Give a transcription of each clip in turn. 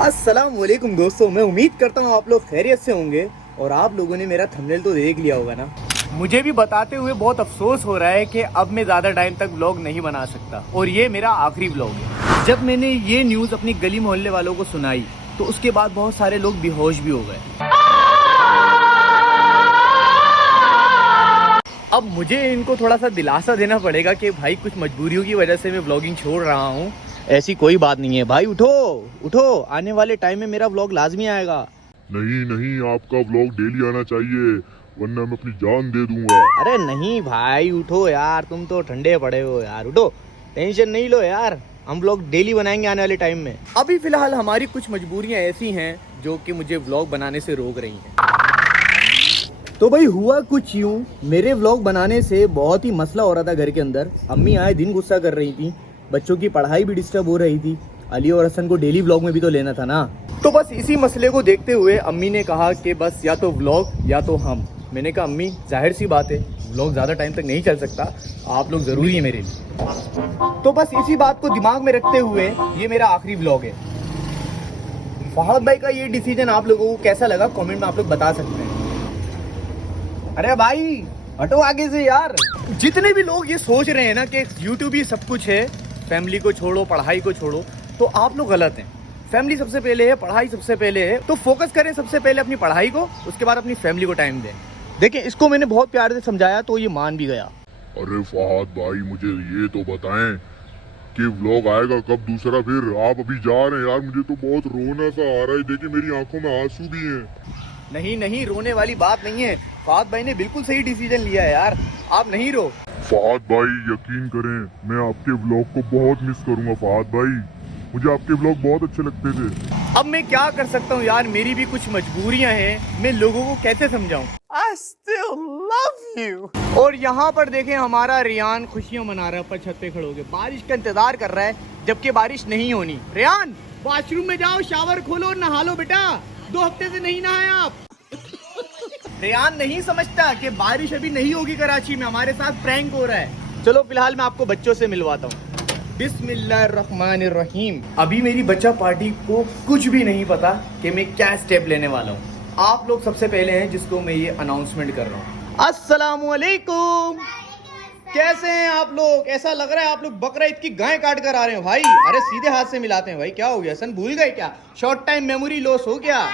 अस्सलाम वालेकुम दोस्तों, मैं उम्मीद करता हूँ आप लोग खैरियत से होंगे और आप लोगों ने मेरा थंबनेल तो देख लिया होगा ना। मुझे भी बताते हुए बहुत अफसोस हो रहा है कि अब मैं ज़्यादा टाइम तक व्लॉग नहीं बना सकता और ये मेरा आखिरी व्लॉग है। जब मैंने ये न्यूज़ अपनी गली मोहल्ले वालों को सुनाई तो उसके बाद बहुत सारे लोग बेहोश भी हो गए। अब मुझे इनको थोड़ा सा दिलासा देना पड़ेगा कि भाई कुछ मजबूरियों की वजह से मैं व्लॉगिंग छोड़ रहा हूँ, ऐसी कोई बात नहीं है। भाई उठो उठो, आने वाले टाइम में मेरा व्लॉग लाजमी आएगा। नहीं नहीं, आपका व्लॉग डेली आना चाहिए वरना मैं अपनी जान दे दूंगा। अरे नहीं भाई उठो यार, तुम तो ठंडे पड़े हो यार, उठो, टेंशन नहीं लो यार, हम व्लॉग डेली बनाएंगे आने वाले टाइम में। अभी फिलहाल हमारी कुछ मजबूरियां ऐसी हैं जो कि मुझे व्लॉग बनाने से रोक रही हैं। तो भाई हुआ कुछ यूं, मेरे व्लॉग बनाने से बहुत ही मसला हो रहा था घर के अंदर। अम्मी आए दिन गुस्सा कर रही थी, बच्चों की पढ़ाई भी डिस्टर्ब हो रही थी, अली और हसन को डेली व्लॉग में भी तो लेना था ना। तो बस इसी मसले को देखते हुए अम्मी ने कहा कि बस या तो व्लॉग या तो हम। मैंने कहा अम्मी जाहिर सी बात है व्लॉग ज़्यादा टाइम तक नहीं चल सकता, आप लोग ज़रूरी है मेरे लिए। तो बस इसी बात को दिमाग में रखते हुए ये मेरा आखिरी व्लॉग है। फहद भाई का ये डिसीजन आप लोगों को कैसा लगा कमेंट में आप लोग बता सकते हैं। अरे भाई हटो आगे से यार। जितने भी लोग ये सोच रहे हैं ना कि यूट्यूब ही सब कुछ है, फैमिली को छोड़ो पढ़ाई को छोड़ो, तो आप लोग गलत हैं। फैमिली सबसे पहले है, पढ़ाई सबसे पहले है, तो फोकस करें सबसे पहले अपनी पढ़ाई को, उसके बाद अपनी फैमिली को टाइम दें। देखिए इसको मैंने बहुत प्यार से समझाया तो ये मान भी गया। अरे फहद भाई मुझे ये तो बताएं कि व्लॉग आएगा कब दूसरा? फिर आप अभी जा रहे हैं यार, मुझे तो बहुत रोना सा आ रहा है, देखिए मेरी आंखों में आंसू भी हैं। नहीं नहीं, रोने वाली बात नहीं है, फहद भाई ने बिल्कुल सही डिसीजन लिया है यार, आप नहीं रो। फहद भाई यकीन करें मैं आपके व्लॉग को बहुत मिस करूंगा। फहद भाई मुझे आपके व्लॉग बहुत अच्छे लगते थे। अब मैं क्या कर सकता हूँ यार, मेरी भी कुछ मजबूरियां हैं, मैं लोगों को कैसे समझाऊं। I still love you। और यहाँ पर देखें हमारा रियान खुशियां मना रहा है, ऊपर छत पे खड़े होके बारिश का इंतजार कर रहा है, जबकि बारिश नहीं होनी। रियान वॉशरूम में जाओ, शावर खोलो और नहा लो बेटा, 2 हफ्ते से नहीं नहाए आप। रियान नहीं समझता कि बारिश अभी नहीं होगी कराची में, हमारे साथ प्रैंक हो रहा है। चलो फिलहाल मैं आपको बच्चों से मिलवाता हूँ। बिस्मिल्लाहिर्रहमानिर्रहीम। अभी मेरी बच्चा पार्टी को कुछ भी नहीं पता कि मैं क्या स्टेप लेने वाला हूँ। आप लोग सबसे पहले हैं जिसको मैं ये अनाउंसमेंट कर रहा हूँ। अस्सलामुअलैकुम, कैसे हैं आप लोग? ऐसा लग रहा है आप लोग बकरा ईद की गाय काट कर आ रहे हो भाई। अरे सीधे हाथ से मिलाते हैं भाई, क्या हो गया सन, भूल गए क्या? शॉर्ट टाइम मेमोरी लॉस हो गया।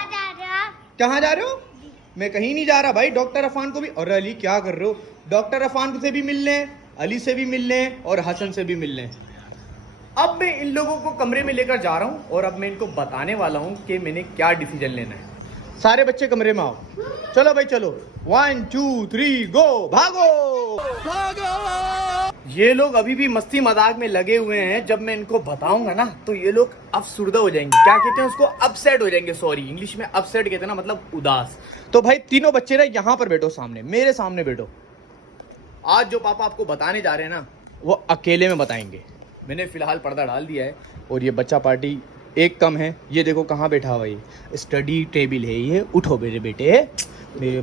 कहाँ जा रहे हो? मैं कहीं नहीं जा रहा भाई, डॉक्टर अफान को भी। और अली क्या कर रहे हो? डॉक्टर अफान से भी मिल लें, अली से भी मिल लें और हसन से भी मिल लें। अब मैं इन लोगों को कमरे में लेकर जा रहा हूँ और अब मैं इनको बताने वाला हूँ कि मैंने क्या डिसीजन लेना है। सारे बच्चे कमरे में आओ, चलो भाई चलो, 1 2 3 गो, भागो भागो। ये लोग अभी भी मस्ती मजाक में लगे हुए हैं, जब मैं इनको बताऊंगा ना तो ये लोग अफसुर्दा हो जाएंगे। क्या कहते हैं उसको? अपसेट हो जाएंगे, सॉरी इंग्लिश में अपसेट कहते हैं ना, मतलब उदास। तो भाई तीनों बच्चे ना यहाँ पर बैठो, सामने मेरे सामने बैठो। आज जो पापा आपको बताने जा रहे हैं ना वो अकेले में बताएंगे। मैंने फिलहाल पर्दा डाल दिया है और ये बच्चा पार्टी एक कम है, ये देखो कहाँ बैठा हुआ है, स्टडी टेबल है ये। उठो मेरे बेटे, मेरे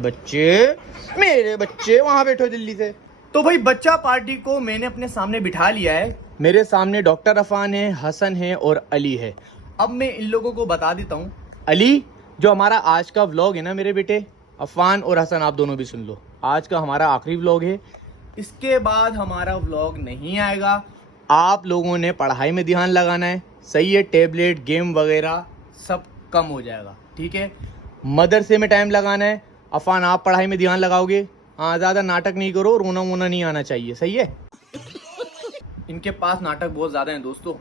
बच्चे वहाँ बैठो जल्दी से। तो भाई बच्चा पार्टी को मैंने अपने सामने बिठा लिया है। मेरे सामने डॉक्टर अफान है, हसन है और अली है। अब मैं इन लोगों को बता देता हूँ। अली, जो हमारा आज का व्लॉग है ना मेरे बेटे, अफान और हसन आप दोनों भी सुन लो, आज का हमारा आखिरी व्लॉग है, इसके बाद हमारा व्लॉग नहीं आएगा। आप लोगों ने पढ़ाई में ध्यान लगाना है, सही है? टेबलेट गेम वगैरह सब कम हो जाएगा, ठीक है? मदरसे में टाइम लगाना है। अफान आप पढ़ाई में ध्यान लगाओगे, हाँ, ज़्यादा नाटक नहीं करो, रोना वोना नहीं आना चाहिए, सही है? इनके पास नाटक बहुत ज़्यादा हैं दोस्तों,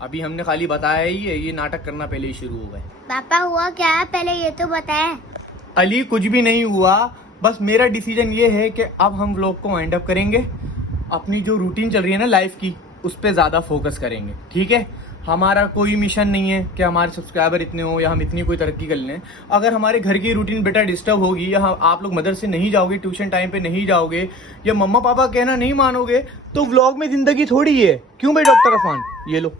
अभी हमने खाली बताया ही है, ये नाटक करना पहले ही शुरू हो गए। पापा हुआ क्या है, पहले ये तो बताएं। अली कुछ भी नहीं हुआ, बस मेरा डिसीजन ये है कि अब हम व्लॉग को वाइंड अप करेंगे, अपनी जो रूटीन चल रही है ना लाइफ की उस पर ज़्यादा फोकस करेंगे, ठीक है? हमारा कोई मिशन नहीं है कि हमारे सब्सक्राइबर इतने हो या हम इतनी कोई तरक्की कर लें। अगर हमारे घर की रूटीन बेटा डिस्टर्ब होगी या आप लोग मदरसे नहीं जाओगे, ट्यूशन टाइम पे नहीं जाओगे या मम्मा पापा कहना नहीं मानोगे तो व्लॉग में ज़िंदगी थोड़ी है। क्यों भाई डॉक्टर अफान? ये लो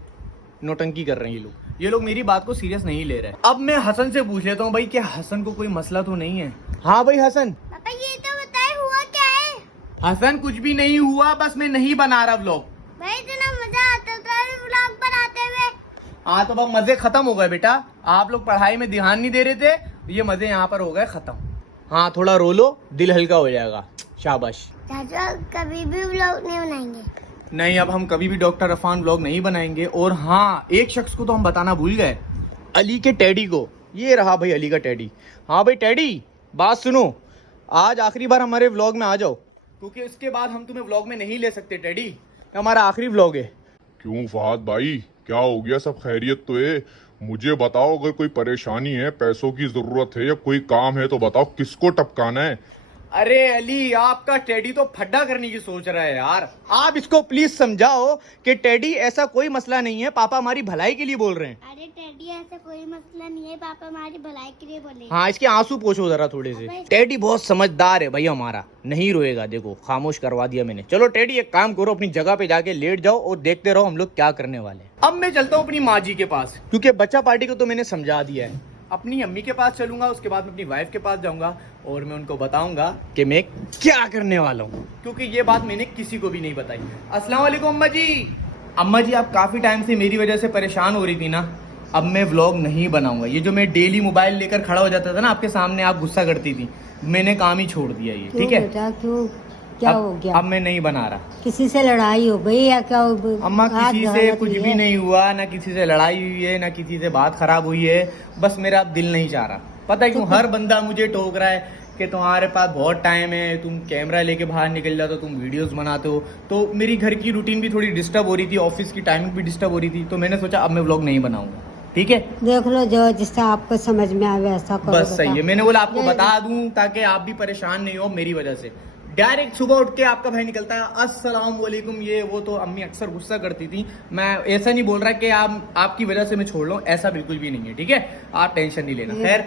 नौटंकी कर रहे हैं ये लोग मेरी बात को सीरियस नहीं ले रहे। अब मैं हसन से पूछ लेता हूँ भाई, क्या हसन को कोई मसला तो नहीं है? हाँ भाई हसन। पापा ये तो बताए हुआ क्या है? हसन कुछ भी नहीं हुआ, बस मैं नहीं बना रहा व्लॉग। भाई इतना मजा आता था व्लॉग बनाते हुए। हाँ तो अब मजे खत्म हो गए बेटा, आप लोग पढ़ाई में ध्यान नहीं दे रहे थे, ये मजे यहाँ पर हो गए खत्म। हाँ थोड़ा रो लो, दिल हल्का हो जाएगा, शाबाश। चाचा कभी भी व्लॉग नहीं बनाएंगे। नहीं, अब हम कभी भी डॉक्टर अफान व्लॉग नहीं बनाएंगे। और हाँ, एक शख्स को तो हम बताना भूल गए, अली के टैडी को। ये रहा भाई अली का टैडी। हाँ भाई टैडी, बात सुनो, आज आखिरी बार हमारे व्लॉग में आ जाओ, क्योंकि इसके बाद हम तुम्हें व्लॉग में नहीं ले सकते टैडी, हमारा आखिरी व्लॉग है। क्यों फहद भाई, क्या हो गया? सब खैरियत तो है? मुझे बताओ, अगर कोई परेशानी है, पैसों की जरूरत है या कोई काम है तो बताओ, किसको टपकाना है? अरे अली, आपका टेडी तो फड्डा करने की सोच रहा है यार, आप इसको प्लीज समझाओ कि टेडी ऐसा कोई मसला नहीं है, पापा हमारी भलाई के लिए बोल रहे हैं। अरे टेडी ऐसा कोई मसला नहीं है, पापा हमारी भलाई के लिए बोले। हाँ, इसके आंसू पोछो जरा थोड़े से। टेडी बहुत समझदार है भाई हमारा, नहीं रोएगा, देखो खामोश करवा दिया मैंने। चलो टेडी एक काम करो, अपनी जगह पे जाके लेट जाओ और देखते रहो हम लोग क्या करने वाले। अब मैं चलता हूँ अपनी माँ जी के पास, क्योंकि बच्चा पार्टी को तो मैंने समझा दिया है। अपनी अम्मी के पास चलूंगा, उसके बाद मैं अपनी वाइफ के पास जाऊंगा और मैं उनको बताऊंगा कि मैं क्या करने वाला हूँ, क्योंकि ये बात मैंने किसी को भी नहीं बताई। अस्सलाम वालेकुम अम्मा जी। अम्मा जी, आप काफ़ी टाइम से मेरी वजह से परेशान हो रही थी ना, अब मैं व्लॉग नहीं बनाऊंगा। ये जो मैं डेली मोबाइल लेकर खड़ा हो जाता था ना आपके सामने, आप गुस्सा करती थी, मैंने काम ही छोड़ दिया ये, ठीक है? बेटा क्यों, क्या हो गया? अब मैं नहीं बना रहा। किसी से लड़ाई हो गई या क्या? अम्मा किसी से कुछ भी नहीं हुआ, ना किसी से लड़ाई हुई है, ना किसी से बात खराब हुई है, बस मेरा अब दिल नहीं चाह रहा। पता है क्यों? हर बंदा मुझे टोक रहा है कि तुम्हारे पास बहुत टाइम है, तुम कैमरा लेके बाहर निकल जाते हो, तुम वीडियोस बनाते हो। तो मेरी घर की रूटीन भी थोड़ी डिस्टर्ब हो रही थी, ऑफिस की टाइमिंग भी डिस्टर्ब हो रही थी, तो मैंने सोचा अब मैं व्लॉग नहीं बनाऊंगा, ठीक है? देख लो जो जिससे आपको समझ में आवे ऐसा करो। बस सही है, मैंने बोला आपको नहीं, बता दूं ताकि आप भी परेशान नहीं हो मेरी वजह से। डायरेक्ट सुबह उठ के आपका भाई निकलता है अस्सलाम वालेकुम, ये वो, तो अम्मी अक्सर गुस्सा करती थी। मैं ऐसा नहीं बोल रहा कि आपकी वजह से मैं छोड़ लूं, ऐसा बिल्कुल भी नहीं है, ठीक है? आप टेंशन नहीं लेना। खैर,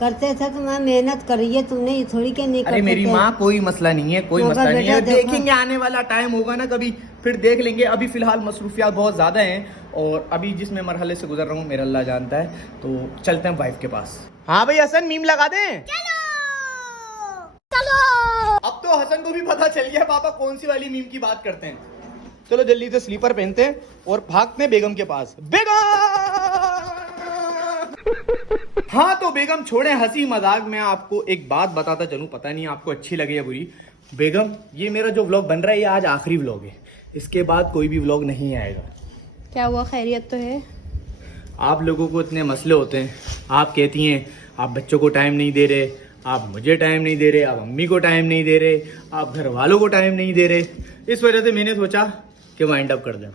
करते थे तो मैं मेहनत करिए, तुमने ये थोड़ी के नहीं करते। अरे मेरी माँ, कोई मसला नहीं है, कोई मसला नहीं है, बेटा, देखो। देखेंगे आने वाला टाइम होगा ना कभी, फिर देख लेंगे। अभी फिलहाल मसरूफियात बहुत ज्यादा हैं और अभी जिस मैं मरहले से गुजर रहा हूँ मेरा अल्लाह जानता है। तो चलते हैं वाइफ के पास। हाँ भाई हसन, मीम लगा दें? अब तो हसन को भी पता चल गया पापा कौन सी वाली मीम की बात करते हैं। चलो जल्दी से स्लीपर पहनते हैं और भागते हैं बेगम के पास। बेगम! हाँ तो बेगम छोड़े हंसी मजाक, में आपको एक बात बताता चलूं, पता नहीं आपको अच्छी लगे या बुरी। बेगम, ये मेरा जो व्लॉग बन रहा है ये आज आखिरी व्लॉग है, इसके बाद कोई भी व्लॉग नहीं आएगा। क्या हुआ, खैरियत तो है? आप लोगों को इतने मसले होते हैं, आप कहती हैं आप बच्चों को टाइम नहीं दे रहे, आप मुझे टाइम नहीं दे रहे, आप अम्मी को टाइम नहीं दे रहे, आप घर वालों को टाइम नहीं दे रहे। इस वजह से मैंने सोचा कि वाइंड अप कर दें।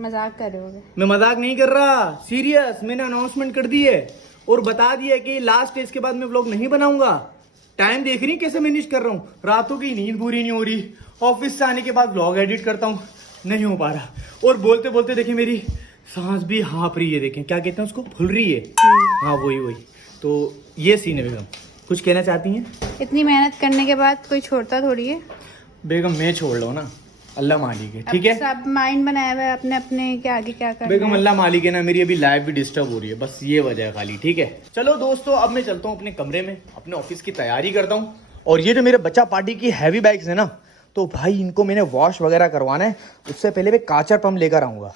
मजाक कर रहे होगे? मैं मजाक नहीं कर रहा, सीरियस। मैंने अनाउंसमेंट कर दी है और बता दिया है कि लास्ट स्टेज के बाद मैं व्लॉग नहीं बनाऊंगा। टाइम देख रही कैसे मैनेज कर रहा हूँ, रातों की नींद पूरी नहीं हो रही, ऑफिस से आने के बाद व्लॉग एडिट करता हूँ, नहीं हो पा रहा। और बोलते बोलते देखिए मेरी सांस भी हाँप रही है, देखें क्या कहते हैं उसको, फूल रही है। हाँ वही। तो ये सीन है। बेगम कुछ कहना चाहती हैं? इतनी मेहनत करने के बाद कोई छोड़ता थोड़ी है। बेगम मैं छोड़ लो ना, अल्लाह मालिक है, ठीक है? सब माइंड बनाया हुआ है अपने अपने के आगे क्या करना बेगम है। अल्लाह मालिक है ना, मेरी अभी लाइफ भी डिस्टर्ब हो रही है, बस ये वजह है खाली, ठीक है? चलो दोस्तों, अब मैं चलता हूँ अपने कमरे में, अपने ऑफिस की तैयारी करता हूँ। और ये जो मेरे बच्चा पार्टी की हैवी बैग्स है ना, तो भाई इनको मैंने वॉश वगैरह करवाना है, उससे पहले मैं काचर पंप लेकर आऊंगा।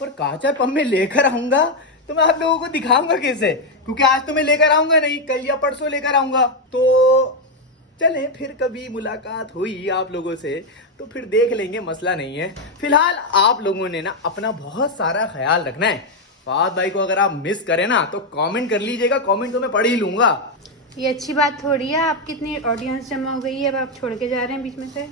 पर काचर पंप में लेकर आऊंगा तो मैं आप लोगों को दिखाऊंगा कैसे, क्योंकि आज तो मैं लेकर आऊंगा नहीं, कल या परसों लेकर आऊंगा। तो चले फिर कभी मुलाकात हुई आप लोगों से तो फिर देख लेंगे, मसला नहीं है। फिलहाल आप लोगों ने ना अपना बहुत सारा ख्याल रखना है। फहद भाई को अगर आप मिस करें ना तो कमेंट कर लीजिएगा, कमेंट तो मैं पढ़ ही लूंगा। ये अच्छी बात थोड़ी है, आपकी इतनी ऑडियंस जमा हो गई है, अब आप छोड़ के जा रहे हैं बीच में से।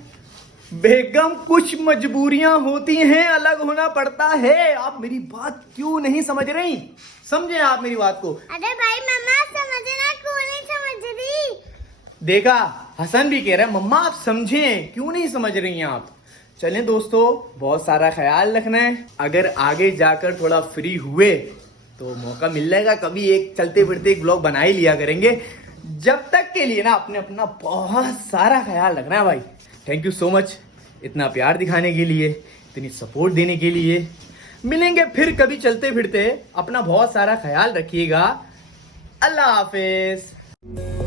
बेगम कुछ मजबूरियां होती हैं, अलग होना पड़ता है। आप मेरी बात क्यों नहीं समझ रही? समझे आप मेरी बात को? अरे भाई मम्मा समझना, क्यों नहीं समझ रही? देखा, हसन भी कह रहा है मम्मा आप समझें, क्यों नहीं समझ रही हैं आप? चलें दोस्तों, बहुत सारा ख्याल रखना है। अगर आगे जाकर थोड़ा फ्री हुए तो मौका मिल जाएगा, कभी एक चलते फिरते एक ब्लॉग बना ही लिया करेंगे। जब तक के लिए ना अपना बहुत सारा ख्याल रखना है भाई। थैंक यू सो मच इतना प्यार दिखाने के लिए, इतनी सपोर्ट देने के लिए। मिलेंगे फिर कभी चलते फिरते, अपना बहुत सारा ख्याल रखिएगा। अल्लाह हाफिज।